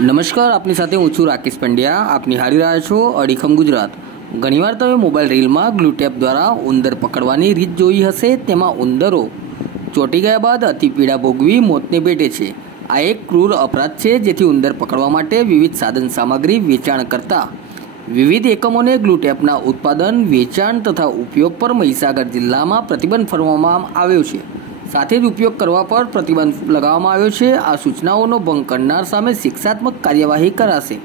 નમસ્કાર, આપની સાથે હું છું રાકેશ પંડ્યા. આપ નિહાળી રહ્યા છો અડીખમ ગુજરાત. ઘણીવાર તમે મોબાઈલ રીલમાં ગ્લુ ટેપ દ્વારા ઉંદર પકડવાની રીત જોઈ હશે. તેમાં ઉંદરો ચોંટી ગયા બાદ અતિ પીડા ભોગવી મોતને ભેટે છે. આ એક ક્રૂર અપરાધ છે, જેથી ઉંદર પકડવા માટે વિવિધ સાધન સામગ્રી વેચાણ કરતા વિવિધ એકમોને ગ્લુ ટેપના ઉત્પાદન, વેચાણ તથા ઉપયોગ પર મહીસાગર જિલ્લામાં પ્રતિબંધ ફરમાવવામાં આવ્યો છે. સાથે જ ઉપયોગ કરવા પર પ્રતિબંધ લગાવવામાં આવ્યો છે. આ સૂચનાઓનો ભંગ કરનાર સામે શિક્ષાત્મક કાર્યવાહી કરાશે.